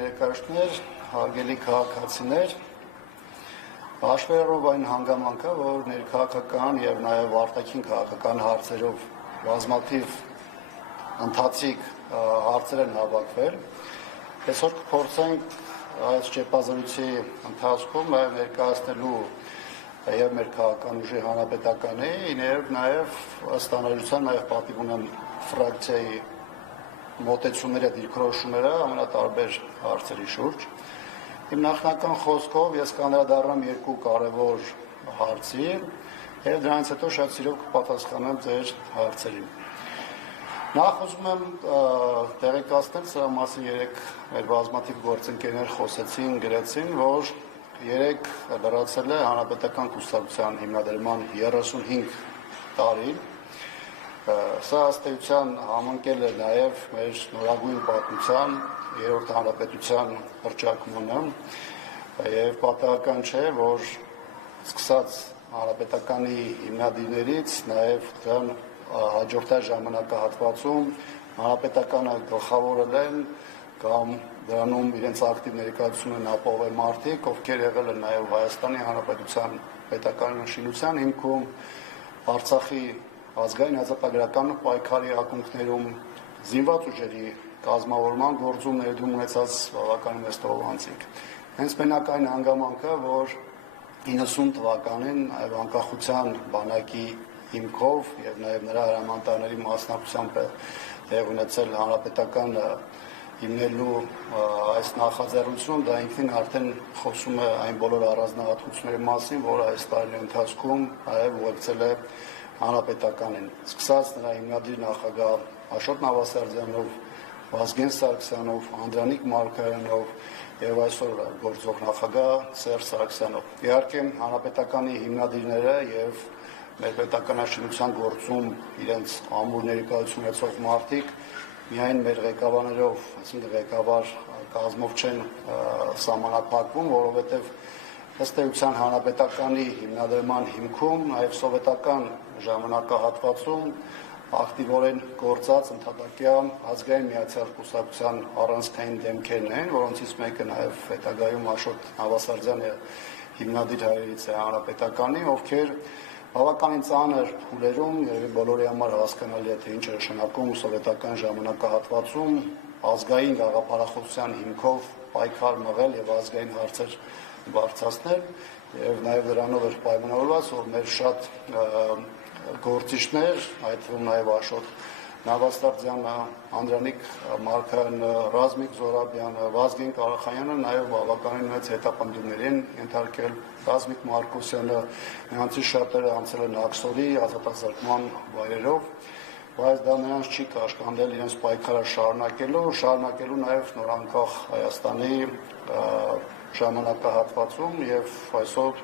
ներկայացուցիչներ, հարգելի քաղաքացիներ, հաշվելով այն հանգամանքը, որ ներքաղաքական եւ նաեւ արտաքին քաղաքական հարցերով բազմաթիվ ընթացիկ հարցեր են հավաքվել, այսօր կփորձենք այս ճեպազրույցի ընթացքում ներկայացնելու եւ մեր քաղաքական ուժի հանրապետականի եւ նաեւ ըստ անհրաժեշտության նաեւ պատիվ ունեն ֆրակցիայի մոտեցումները, դիրքորոշումները ամենատարբեր հարցերի շուրջ։ Իմ նախնական խոսքով ես կանդրադառնամ երկու կարևոր հարցի եւ դրանից հետո շատ սիրով կպատասխանեմ ձեր հարցերին։ Նախ ուզում եմ տեղեկացնել սրա մասին երեք մեր բազմաթիվ գործընկերներ խոսեցին, գրեցին, որ երեք լրացել է Հանրապետական կուսակցության հիմնադրման 35 տարի։ Սա ըստ էության համընկել է նաև մեր նորագույն պատմության 3-րդ հանրապետության հռչակմանը եւ պատահական չէ, որ սկսած հանրապետականի հիմնադիրներից նաև դրան հաջորդած ժամանակահատվածում հանրապետականը գլխավորել են կամ դրանում իրենց ակտիվ ներկայացում են ապահովել մարդիկ, ովքեր եղել են նաև Հայաստանի Հանրապետության պետականաշինության հիմքում, Արցախի ազգային ազատագրական պայքարի ակունքներում, զինված ուժերի կազմավորման գործում ներդրում ունեցած բավականին մեծ տողանցիկ։ Հենց մենակ այն հանգամանքը, որ 90 թվականին նաև անկախության բանակի հիմքով եւ նաեւ նրա հրամանատարների մասնակցությամբ տեղ ունեցել հանրապետական հիմնելու այս նախաձեռնությունում, դա ինքնին արդեն խոսում է այն բոլոր առանձնահատկությունների մասին, որը այս տարիների ընթացքում նաև ուղեկցել է հանրապետականին։ Սկսած նրա հիմնադիր նախագահ Աշոտ Նավասարդյանով, Վազգեն Սարգսյանով, Անդրանիկ Մարգարյանով եւ այսօր գործող նախագահ Սերժ Սարգսյանով։ Իհարկե հանրապետականի հիմնադիրները եւ մեր պետականաշինության գործում իրենց ամուր ներկայություն ունեցող մարդիկ միայն մեր ղեկավարներով, այսինքն ղեկավար կազմով չեն սահմանափակվում, որովհետև ըստ էության հանրապետականի հիմնադրման հիմքում նաև սովետական ժամանակահատվածում ակտիվորեն գործած ընդհատակյա ազգային միացյալ կուսակցության առանցքային դեմքերն են, որոնցից մեկը նաև հետագայում Աշոտ Նավասարդյանը հիմնադիր հայերից է հանրապետականի, ովքեր բավականին ծանր փուլերում երևի բոլորի համար հասկանալի է, թե ինչ է նշանակում սովետական ժամանակահատվածում ազգային գաղափարախոսության հիմքով պայքար մղել եւ ազգային հարցեր բարձրացնել եւ նաեւ դրանով էր պայմանավորված, որ մեր շատ գործիչներ, այդ թվում նաեւ Աշոտ Նավասարդյանը, Անդրանիկ Մարգարյանը, Ռազմիկ Զորաբյանը, Վազգեն Կարախանյանը նաև բավականին մեծ հետապնդումների են ենթարկել, Ռազմիկ Մարկոսյանը, նրանցից շատերը անցել են աքսորի, ազատազրկման վայրերով, բայց դա նրանց չի կաշկանդել իրենց պայքարը շարունակելու նաև նորանկախ Հայաստանի ժամանակահատվածում եւ այսօր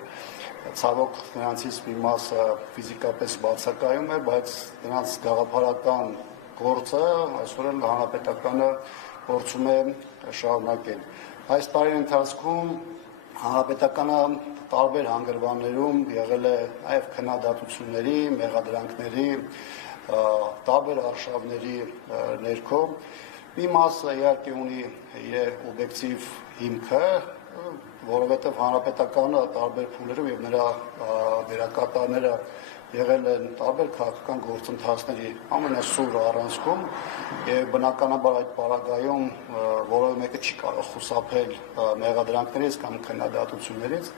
ցավոք նրանցից մի մասը ֆիզիկապես բացակայում է, բայց նրանց գաղափարական գործը այսօր էլ հանրապետականը փորձում է շարունակել։ Այս տարի ընթացքում հանրապետականը տարբեր հանգրվաններում եղել է նաև քննադատությունների, մեղադրանքների, տարբեր արշավների ներքո։ Մի մասը իհարկե ունի իր օբյեկտիվ հիմքը, որովհետև հանրապետականը տարբեր փուլերով եւ նրա դերակատարները եղել են տարբեր քաղաքական գործընթացների ամենասուր առանցքում եւ բնականաբար այդ պարագայում որևէ մեկը չի կարող խուսափել մեղադրանքներից կամ քննադատություններից։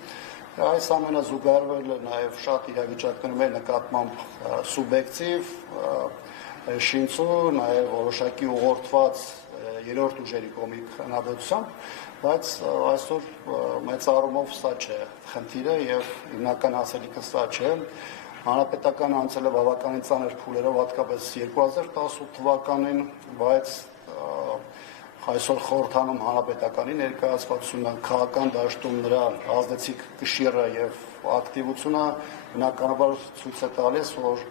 Այս ամենը զուգահեռվել է նաեւ շատ իրավիճակներում մեր նկատմամբ սուբյեկտիվ, շինծու, նաեւ որոշակի ուղղորդված երրորդ ուժերի կողմից քննադատությամբ, բայց այսօր մեծ առումով սա չէ խնդիրը եւ հիմնական ասելիքը սա չէ։ Հանրապետականը անցել է բավականին ծանր փուլերով, հատկապես 2018 թվականին, բայց այսօր խորհրդանում հանրապետականի ներկայացվածությունը, քաղաքական դաշտում նրա ազդեցիկ կշիռը եւ ակտիվությունը բնականաբար ցույց է տալիս, որ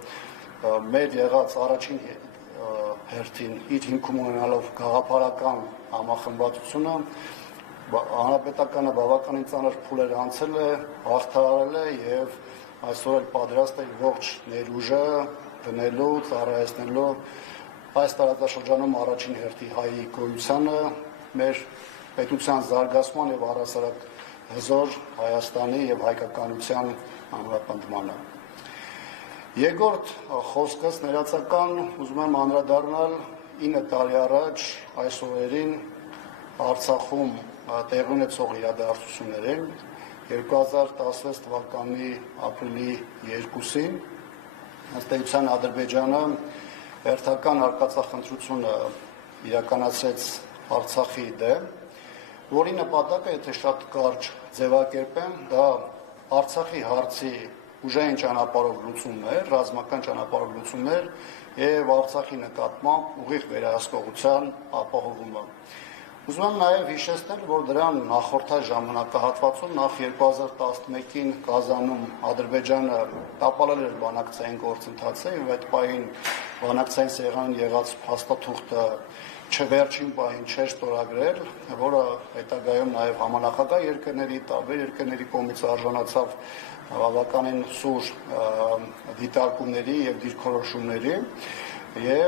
մեր եղած առաջին հերթին իր հիմքում ունենալով գաղափարական համախմբվածությունը հանրապետականը բավականին ծանր փուլեր անցել է, հաղթահարել է եւ այսօր էլ պատրաստ է ողջ ներուժը դնելու, ծառայեցնելու այս տարածաշրջանում առաջին հերթի հայի գոյությանը, մեր պետության զարգացման եւ առհասարակ հզոր Հայաստանի եւ հայկականության ամրապնդմանը։ Երկրորդ խոսքս ներածական ուզում եմ անդրադառնալ 9 տարի առաջ այս օրերին Արցախում տեղի ունեցող իրադարձություններին 2016 թվականի ապրիլի 2-ին ըստ էության Ադրբեջանը հերթական արկածախնդրությունը իրականացրեց Արցախի դեմ, որի նպատակը, եթե շատ կարճ ձևակերպեմ, դա Արցախի հարցի ուժային ճանապարհով լուծումն էր, ռազմական ճանապարհով լուծումն էր եւ Արցախի նկատմամբ ուղիղ վերահսկողության ապահովումը։ Ուզում եմ նաև հիշեցնել, որ դրան նախորդած ժամանակահատվածում նախ 2011-ին Կազանում Ադրբեջանը տապալել էր բանակցային գործընթացը եւ այդ պահին բանակցային սեղանին եղած փաստաթուղթը չվերջին պահին չէր ստորագրել, որը հետագայում նաև համանախագահ երկրների, տարբեր երկրների կողմից արժանացավ բավականին սուր դիտարկումների եւ դիրքորոշումների եւ